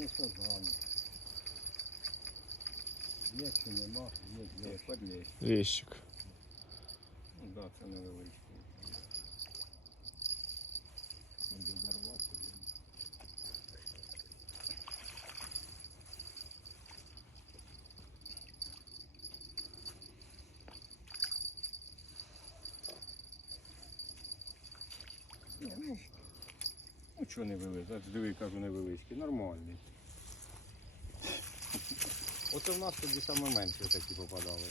не сазан. Є чи нема, є подлєсть. Лещик. Ну да, це невеличкий. Буде дорвати. Ну чого невеликий? Диви, кажу, невеличкий, нормальний. Оце в нас тоді саме менші такі попадали.